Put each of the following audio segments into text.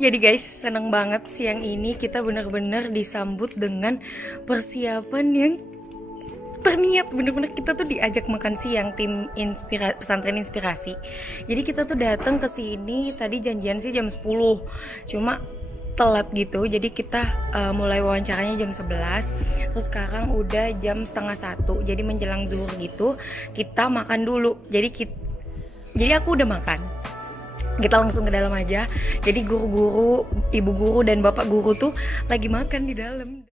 Jadi guys, seneng banget siang ini kita benar-benar disambut dengan persiapan yang terniat. Bener-bener kita tuh diajak makan siang tim pesantren inspirasi. Jadi kita tuh datang ke sini tadi janjian sih jam 10. Cuma telat gitu. Jadi kita mulai wawancaranya jam 11. Terus sekarang udah jam setengah 1. Jadi menjelang zuhur gitu, kita makan dulu. Jadi aku udah makan. Kita langsung ke dalam aja. Jadi guru-guru, ibu guru dan bapak guru tuh lagi makan di dalam.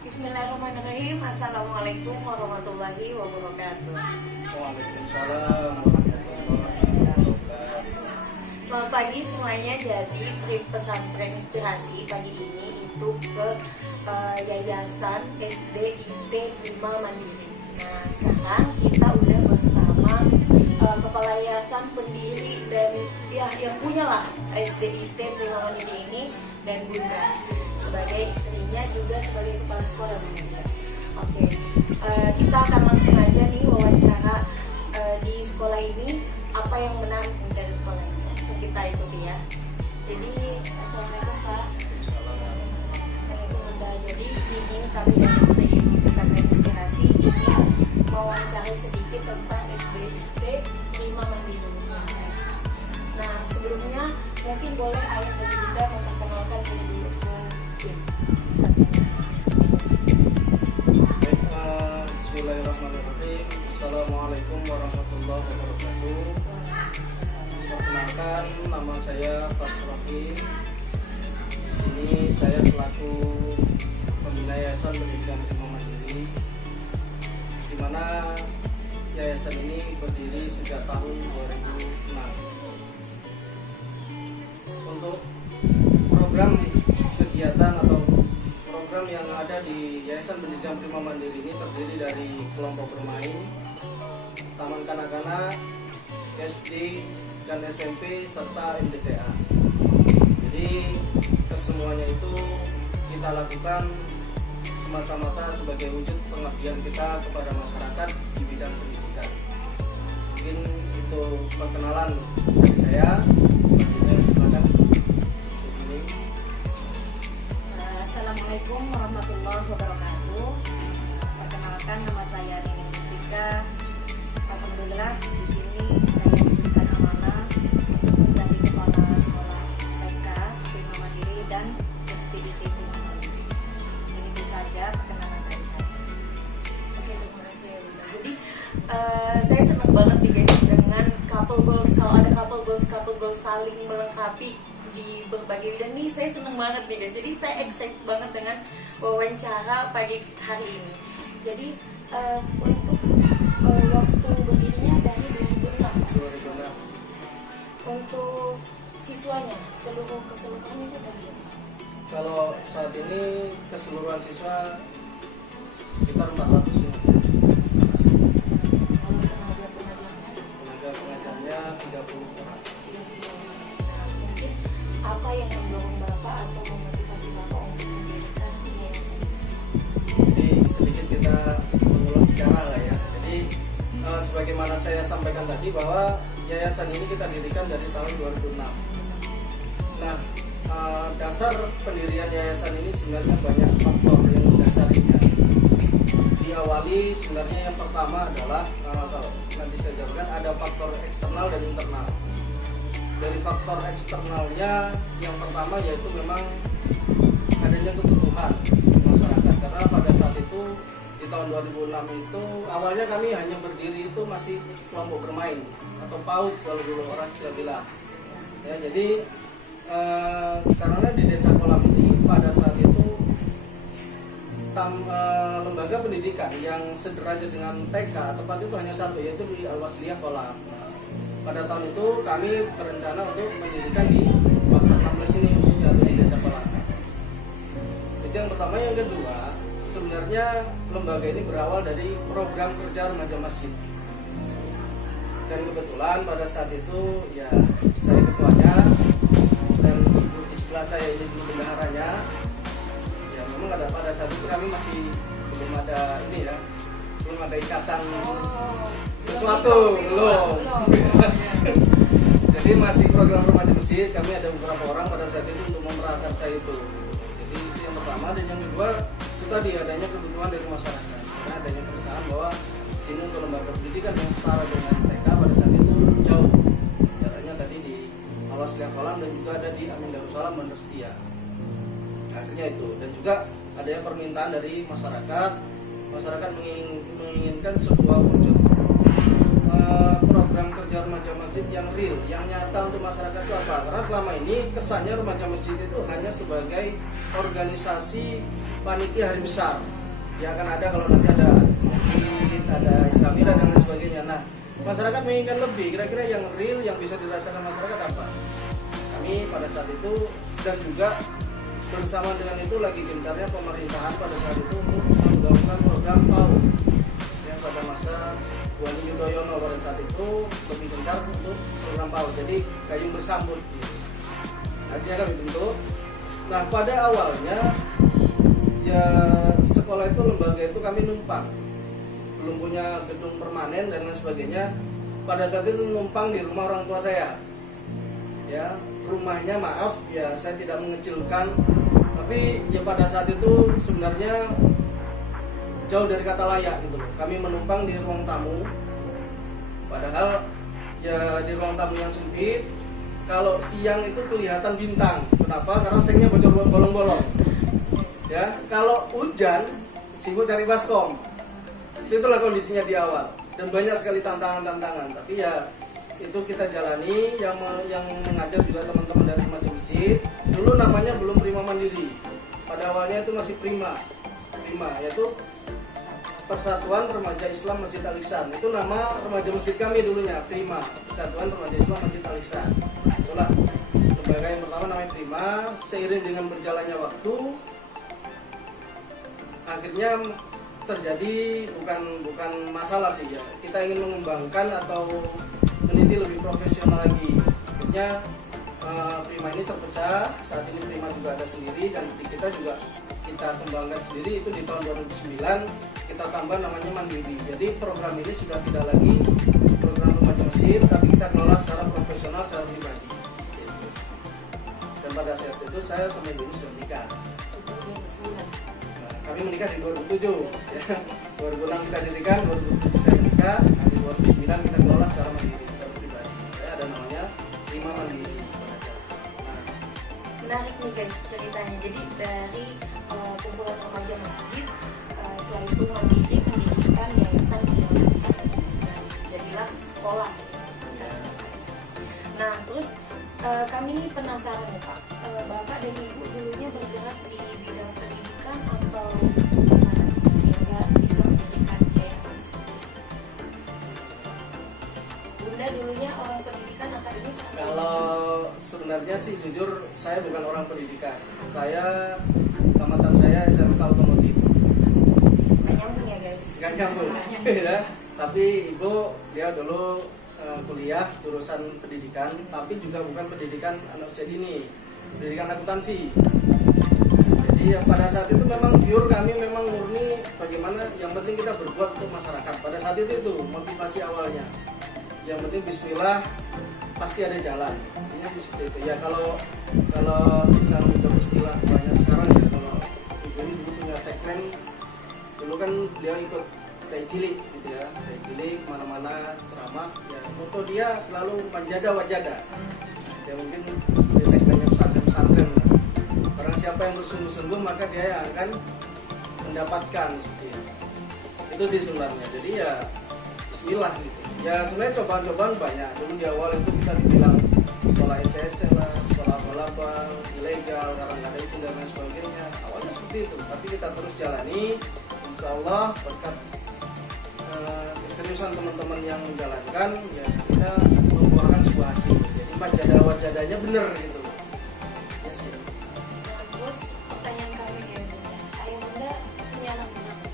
Bismillahirrahmanirrahim. Assalamualaikum warahmatullahi wabarakatuh. Waalaikumsalam warahmatullahi wabarakatuh. Selamat pagi semuanya. Jadi trip pesantren inspirasi pagi ini itu ke Yayasan SDIT Prima Mandiri. Nah, sekarang kita udah bersama kepala yayasan, pendiri dan ya yang punya lah SDIT Prima Mandiri ini, dan Bunda sebagai istrinya juga sebagai kepala sekolah. Oke, kita akan langsung aja nih wawancara di sekolah ini, apa yang menarik dari sekolah ini. Langsung kita ikuti ya. Jadi assalamualaikum Pak. Assalamualaikum Bunda. Jadi ini kami dari pesantren inspirasi ini wawancara sedikit tentang SDIT Prima Mandiri. Nah, sebelumnya mungkin boleh Ayah dan Bunda memperkenalkan diri dulu ke tim pesantren inspirasi. Baik, bismillahirrahmanirrahim. Assalamualaikum warahmatullahi wabarakatuh. Perkenalkan, nama saya Fathur Rahim. Di sini saya selaku pembina Yayasan Pendidikan Prima Mandiri, di mana yayasan ini berdiri sejak tahun 2006. Untuk program kegiatan atau program yang ada di Yayasan Pendidikan Prima Mandiri ini terdiri dari kelompok bermain, taman kanak-kanak, SD dan SMP serta MDTA. Jadi kesemuanya itu kita lakukan semata-mata sebagai wujud pengabdian kita kepada masyarakat di bidang pendidikan. Mungkin itu perkenalan dari saya. Selanjutnya silakan. Assalamualaikum warahmatullahi wabarakatuh. Perkenalkan, nama saya Nini Mustika. Alhamdulillah di sini saya diberikan amanah untuk menjadi kepala sekolah TK Prima Mandiri dan SDIT Prima Mandiri. Ini saja perkenalan dari saya. Oke, terima kasih ya Bunda. Jadi saya senang banget nih guys dengan couple goals. Kalau ada couple goals saling melengkapi di berbagai bidang nih, saya seneng banget nih guys. Jadi saya excited banget dengan wawancara pagi hari ini. Jadi untuk waktu berdirinya dari 2006. Untuk siswanya seluruh keseluruhan itu dari berapa? Kalau saat ini keseluruhan siswa sekitar 450. Kalau tenaga pengajarnya? Tenaga pengajarnya 30 orang. Nah, mungkin apa yang mendorong Bapak atau memotivasi Bapak untuk mendirikan yayasan ini? Jadi sedikit kita mengulas sejarah lah ya. Jadi sebagaimana saya sampaikan tadi bahwa yayasan ini kita dirikan dari tahun 2006. Nah, dasar pendirian yayasan ini sebenarnya banyak faktor yang mendasarinya. Diawali sebenarnya yang pertama adalah kalau nanti saya jelaskan, ada faktor eksternal dan internal. Dari faktor eksternalnya yang pertama yaitu memang adanya kebutuhan masyarakat, karena pada saat itu di tahun 2006 itu awalnya kami hanya berdiri itu masih kelompok bermain atau PAUD kalau dulu orang sudah bilang ya. Jadi karena di desa Kolam ini pada saat itu lembaga pendidikan yang sederajat dengan TK tempat itu hanya satu, yaitu di Al-Wasliyah Kolam. Pada tahun itu kami berencana untuk mendirikan di pasar 16 ini, khususnya di desa Kolam. Itu yang pertama. Yang kedua, sebenarnya lembaga ini berawal dari program kerja remaja masjid. Dan kebetulan pada saat itu ya saya ketuanya dan di sebelah saya ini dulu bendaharanya. Ya memang pada saat itu kami masih belum ada ini ya, belum ada ikatan Oh, sesuatu belum. Jadi masih program remaja masjid, kami ada beberapa orang pada saat itu untuk memprakarsa itu. Jadi itu yang pertama, dan yang kedua itu tadi adanya kebutuhan dari masyarakat, karena adanya keresahan bahwa sini untuk lembaga pendidikan yang setara dengan TK pada saat itu jauh jaraknya, tadi di Awas Liang Kolam dan juga ada di Amin Darussalam Bandar Setia. Akhirnya itu, dan juga adanya permintaan dari masyarakat menginginkan sebuah wujud program kerja remaja masjid yang real, yang nyata untuk masyarakat itu apa? Karena selama ini kesannya remaja masjid itu hanya sebagai organisasi panitia hari besar. Ya akan ada kalau nanti ada masjid, ada Islamiyah dan lain sebagainya. Nah, masyarakat menginginkan lebih. Kira-kira yang real, yang bisa dirasakan masyarakat apa? Kami pada saat itu, dan juga bersama dengan itu lagi gencarnya pemerintahan pada saat itu untuk menggaungkan program PAUD yang pada masa Wani Yudhoyono pada saat itu lebih gencar untuk program PAUD. Jadi gayung bersambut. Akhirnya kami bentuk. Nah, pada awalnya ya sekolah itu, lembaga itu kami numpang, belum punya gedung permanen dan lain sebagainya. Pada saat itu numpang di rumah orang tua saya. Ya, rumahnya maaf ya saya tidak mengecilkan, tapi ya pada saat itu sebenarnya jauh dari kata layak gitu loh. Kami menumpang di ruang tamu, padahal ya di ruang tamu yang sempit. Kalau siang itu kelihatan bintang. Kenapa? Karena sengnya bocor bolong-bolong. Ya, kalau hujan sibuk cari baskom. Itulah kondisinya di awal, dan banyak sekali tantangan-tantangan. Tapi ya itu kita jalani. Yang mengajar juga teman-teman dari remaja masjid. Dulu namanya belum Prima Mandiri. Pada awalnya itu masih Prima, yaitu Persatuan Remaja Islam Masjid Al-Ihsan. Itu nama remaja masjid kami dulunya, Prima, Persatuan Remaja Islam Masjid Al-Ihsan. Itulah lembaga yang pertama namanya Prima. Seiring dengan berjalannya waktu, akhirnya terjadi bukan masalah sih ya. Kita ingin mengembangkan atau meniti lebih profesional lagi. Akhirnya Prima ini terpecah. Saat ini Prima juga ada sendiri, dan kita juga kita kembangkan sendiri. Itu di tahun 2009 kita tambah namanya Mandiri. Jadi program ini sudah tidak lagi program remaja masjid, tapi kita kelola secara profesional, secara pribadi. Gitu. Dan pada saat itu saya sama ibu sudah menikah. Nah, kami menikah di 2007. Ya. 2006 kita dirikan, 2007 saya menikah. Nah, di 2009 kita kelola secara mandiri, secara pribadi. Saya ada namanya Prima Mandiri. Nah, menarik nih guys ceritanya. Jadi dari kumpulan remaja masjid, setelah itu mandiri mendirikan yayasan Prima Mandiri dan jadilah sekolah sekarang. Nah, terus kami ini penasaran ya Pak, Bapak dan Ibu dulunya bergerak di bidang pendidikan atau gimana sehingga bisa mendirikan yayasan seperti itu? Bunda dulunya orang pendidikan akademis atau kalau sebenarnya sih jujur saya bukan orang pendidikan. Saya tamatan saya SMK Otomotif. nggak nyambung ya guys? Nggak nyambung. Ya. Tapi ibu dia dulu kuliah jurusan pendidikan, tapi juga bukan pendidikan anak usia dini, pendidikan akuntansi. Jadi ya pada saat itu memang pure kami memang murni bagaimana yang penting kita berbuat untuk masyarakat. Pada saat itu motivasi awalnya. Yang penting Bismillah pasti ada jalan. Intinya seperti itu. Ya kalau kita mencoba istilah banyak sekarang ya, kalau ibu ini dulu punya tagline, dulu kan beliau ikut dari cilik gitu ya, dari cilik mana-mana ceramah ya, moto dia selalu manjada wajada ya, mungkin seperti tagline pesantren lah. Barang siapa yang bersungguh-sungguh maka dia yang akan mendapatkan seperti itu sih sebenarnya. Jadi ya Bismillah gitu ya. Sebenarnya cobaan-cobaan banyak. Dulu di awal itu kita dibilang sekolah ecek-ecek lah, sekolah abal-abal, ilegal, karena nggak ada izin dan lain sebagainya. Awalnya seperti itu, tapi kita terus jalani. Insya Allah berkat keseriusan teman-teman yang menjalankan, ya kita membuahkan sebuah hasil. Jadi wajadanya bener gitu. Ya sih. Nah, terus pertanyaan kami ya Bunda, ayah Bunda punya anak berapa?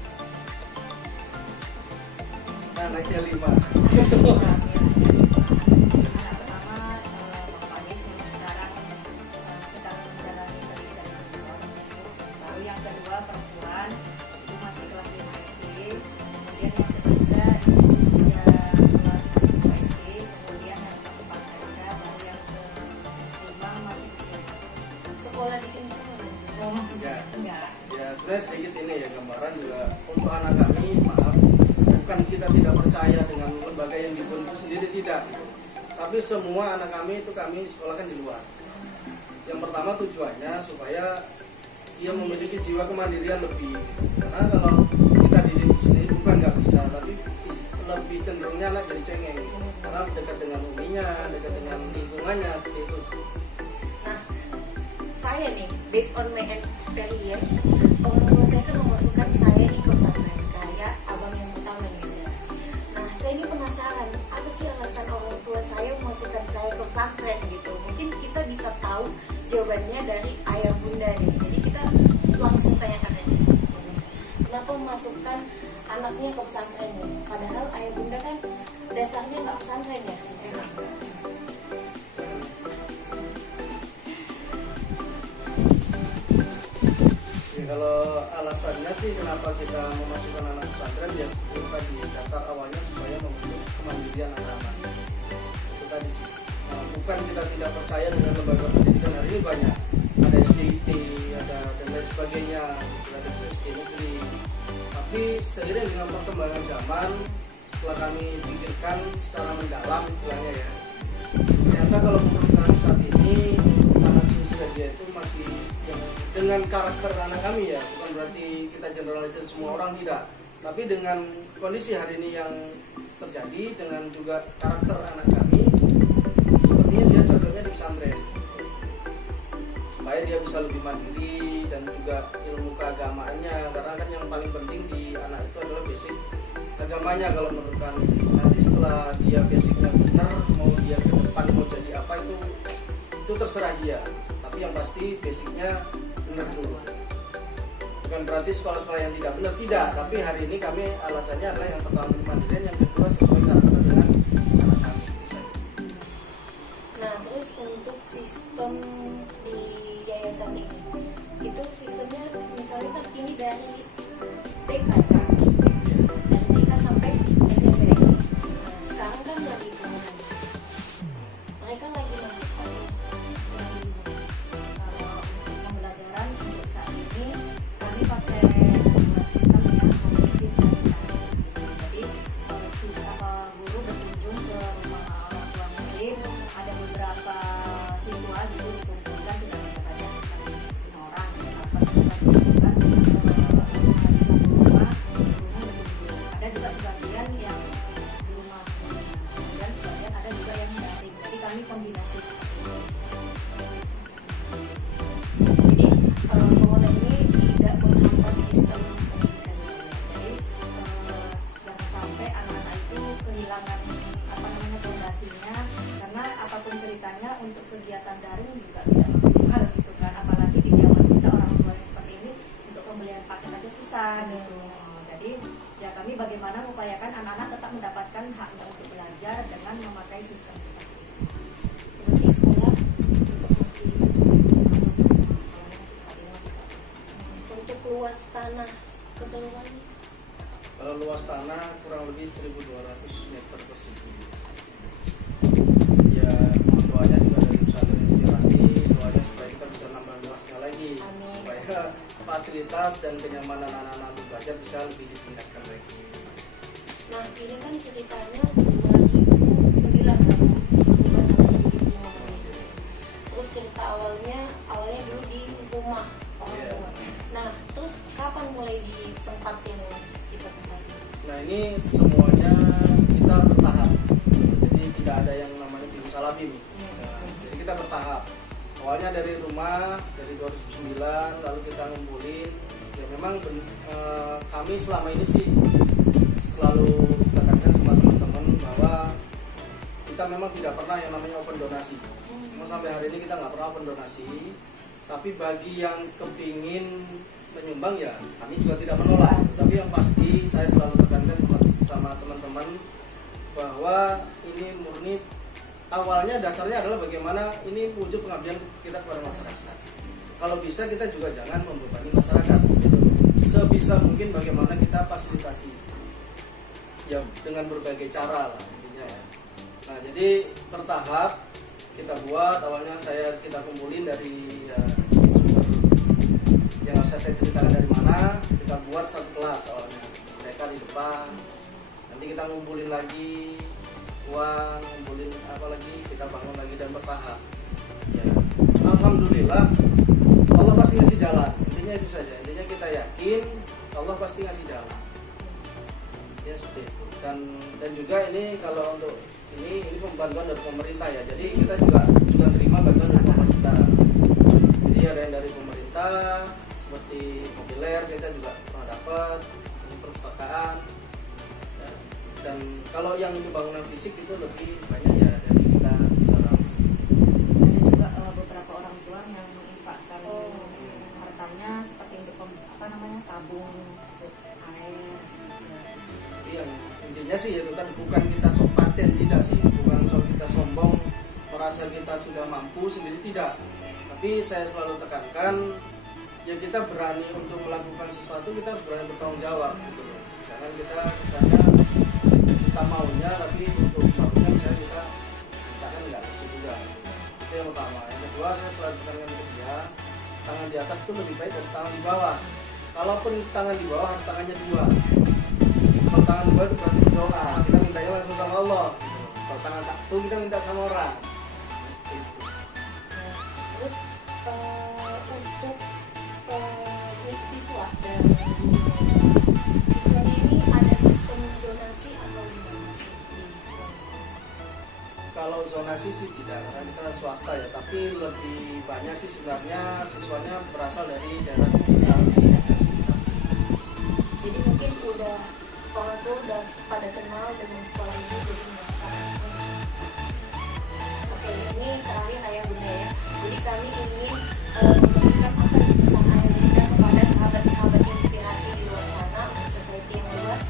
Anaknya 5. Anak pertama Bang Faris yang sekarang sedang menjalani pendidikan kedua. Baru yang kedua perempuan, itu masih kelas 5 SD. Kemudian yang tidak percaya dengan lembaga yang dibentuk sendiri, tidak. Tapi semua anak kami itu kami sekolahkan di luar. Yang pertama tujuannya supaya dia memiliki jiwa kemandirian lebih. Karena kalau kita didik di sini bukan nggak bisa, tapi lebih cenderungnya anak jadi cengeng. Karena dekat dengan uminya, dekat dengan lingkungannya, seperti itu. Nah, saya nih, based on my experience, orang tua saya kan memasukkan saya nih ke pesantren, kayak abang yang utama gitu ya. Nah, saya ini penasaran, apa sih alasan orang tua saya memasukkan saya ke pesantren gitu? Mungkin kita bisa tahu jawabannya dari ayah bunda nih. Jadi kita langsung tanyakan aja. Kenapa memasukkan anaknya ke pesantren nih? Padahal ayah bunda kan dasarnya nggak pesantren ya. Kalau alasannya sih kenapa kita memasukkan anak pesantren ya seperti tadi, dasar awalnya supaya membentuk kemandirian anak-anak. Itu tadi sih. Nah, bukan kita tidak percaya dengan lembaga pendidikan hari ini banyak. Ada SDIT, ada dan lain sebagainya, ada SD negeri. Tapi seiring dengan perkembangan zaman, setelah kami pikirkan secara mendalam istilahnya ya, ternyata kalau menurut kami saat ini anak seusia dia itu masih yang dengan karakter anak kami ya, bukan berarti kita generalisir semua orang, tidak, tapi dengan kondisi hari ini yang terjadi dengan juga karakter anak kami, sepertinya dia cocoknya di pesantren supaya dia bisa lebih mandiri dan juga ilmu keagamaannya, karena kan yang paling penting di anak itu adalah basic agamanya kalau menurut kami sih. Nanti setelah dia basicnya benar, mau dia ke depan mau jadi apa itu terserah dia, tapi yang pasti basicnya benar dulu. Bukan berarti sekolah-sekolah yang tidak benar, tidak, tapi hari ini kami alasannya adalah yang pertama kemandirian, yang kedua sesuai karakter dengan anak kami. Nah, terus untuk sistem di yayasan ini, itu sistemnya misalnya kan ini dari TK kan, dari TK sampai SMP. Nah, sekarang kan lagi gimana? Mereka lagi masuk apa? Kalau untuk pembelajaran untuk saat ini kami pakai sistem yang komisi jadi guru berkunjung ke rumah orang tua murid, ada beberapa siswa gitu dikumpulkan, tidak banyak sekitar 5 orang ada juga sebagian yang di rumah dan sebagian ada juga yang daring, jadi kami kombinasi seperti itu. Jadi corona ini tidak menghambat sistem pendidikan. Jadi jangan sampai anak-anak itu kehilangan fondasinya, karena apapun ceritanya untuk kegiatan daring juga tidak maksimal gitu kan, apalagi di zaman kita orang tua yang seperti ini untuk pembelian paket aja susah gitu. Jadi ya kami bagaimana mengupayakan anak-anak tetap mendapatkan haknya untuk belajar dengan memakai sistem seperti ini. Berarti sekolah untuk masih untuk luas tanah keseluruhan. Kalau luas tanah kurang lebih 1.200 meter persegi. Ya, doanya juga dari pesantren inspirasi, doanya supaya kita bisa nambah luasnya lagi. Amin. Supaya fasilitas dan kenyamanan anak-anak belajar bisa lebih ditingkatkan lagi. Nah, ini kan ceritanya 2009 kan? Terus cerita awalnya dulu di rumah orang Iya. tua. Nah, terus kapan mulai di tempat yang kita tempati? Nah, ini semuanya kita bertahap. Jadi tidak ada yang namanya bim salabim. Nah, jadi kita bertahap. Awalnya dari rumah, dari 2009, lalu kita ngumpulin. Ya memang kami selama ini sih selalu tekankan sama teman-teman bahwa kita memang tidak pernah yang namanya open donasi. Cuma sampai hari ini kita nggak pernah open donasi. Tapi bagi yang kepingin menyumbang ya kami juga tidak menolak. Tapi yang pasti saya selalu tekankan sama teman-teman bahwa ini murni awalnya dasarnya adalah bagaimana ini wujud pengabdian kita kepada masyarakat. Kalau bisa kita juga jangan membebani masyarakat. Sebisa mungkin bagaimana kita fasilitasi ya dengan berbagai cara lah intinya ya. Nah, jadi bertahap kita buat, awalnya kita kumpulin dari ya, sumber yang nggak usah saya ceritakan dari mana, kita buat satu kelas awalnya, mereka di depan, Nanti kita ngumpulin lagi uang, ngumpulin apa lagi, kita bangun lagi dan bertahap. Ya, alhamdulillah Allah pasti ngasih jalan. Intinya itu saja. Intinya kita yakin Allah pasti ngasih jalan. Ya seperti itu. Dan juga ini kalau untuk ini bantuan dari pemerintah ya. Jadi kita juga terima bantuan dari pemerintah. Jadi ada yang dari pemerintah seperti mobiler, kita juga pernah dapat, ini perpustakaan. Ya. Dan kalau yang pembangunan fisik itu lebih banyak ya dari kita secara. Ada juga beberapa orang tua yang menginfakkan hartanya seperti untuk tabung untuk air. Yang intinya sih itu kan bukan kita sok paten, tidak sih, bukan sok kita sombong merasa kita sudah mampu sendiri, tidak. Tapi saya selalu tekankan ya kita berani untuk melakukan sesuatu, kita harus berani bertanggung jawab gitu loh. Jangan kita misalnya kita maunya tapi untuk maunya misalnya kita kan nggak bisa juga. Itu yang pertama. Yang kedua, saya selalu tekankan untuk dia, tangan di atas itu lebih baik dari tangan di bawah. Kalaupun tangan di bawah harus tangannya dua. Kalau tangan dua itu berarti berdoa, kita mintanya langsung sama Allah gitu. Kalau tangan satu kita minta sama orang gitu. Terus untuk siswa dan siswanya ini ada sistem zonasi atau gimana sih di sekolah? Kalau zonasi sih tidak, karena kita swasta ya, tapi lebih banyak sih sebenarnya siswanya berasal dari daerah sekitar. Jadi mungkin orang tua udah pada kenal dengan sekolah ini, jadi nggak sekarang. Oke, ini terakhir ayah bunda ya. Jadi kami ingin memberikan apa nih pesan ayah bunda kepada sahabat-sahabat inspirasi di luar sana, untuk society yang luas.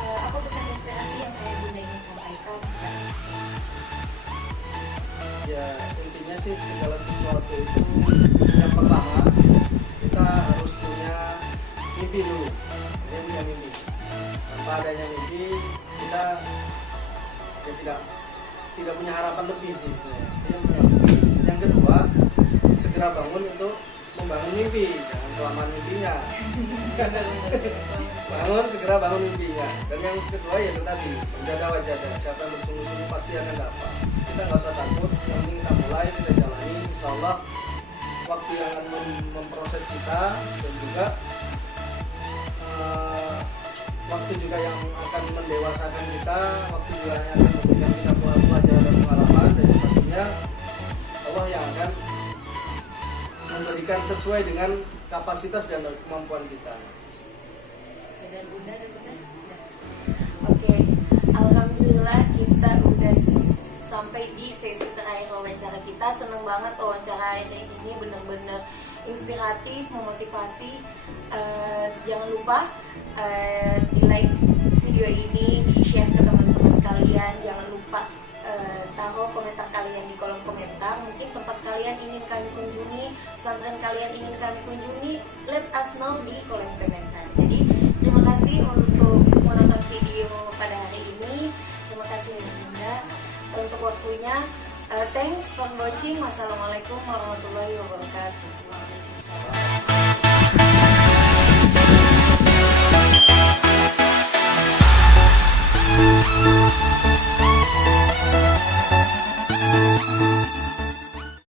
Apa pesan inspirasi yang ayah bunda ingin sampaikan? Ya intinya sih segala sesuatu itu yang pertama kita harus punya mimpi dulu. Dia punya mimpi. Tanpa adanya mimpi kita ya tidak punya harapan lebih sih. Dia punya mimpi. Yang kedua, segera bangun untuk membangun mimpi, jangan kelamaan mimpinya. Segera bangun mimpinya. Dan yang kedua ya itu tadi, menjaga wajahnya. Siapa yang bersungguh-sungguh pasti akan dapat. Kita nggak usah takut, yang penting kita mulai, kita jalani. Insya Allah waktu yang akan memproses kita, dan juga waktu juga yang akan mendewasakan kita, waktu juga yang akan memberikan kita pelajaran dan pengalaman, dan pastinya Allah yang akan memberikan sesuai dengan kapasitas dan kemampuan kita. Dan bunda. Oke, alhamdulillah kita udah sampai di sesi terakhir wawancara kita. Seneng banget wawancara hari ini, bener-bener inspiratif, memotivasi. Jangan lupa di like video ini, di share ke teman-teman kalian. Jangan lupa taruh komentar kalian di kolom komentar. Mungkin tempat kalian ingin kami kunjungi, pesantren kalian ingin kami kunjungi, let us know di kolom komentar. Jadi terima kasih untuk menonton video pada hari ini. Terima kasih Bunda untuk waktunya. Thanks for watching. Wassalamualaikum warahmatullahi wabarakatuh. Waalaikumsalam.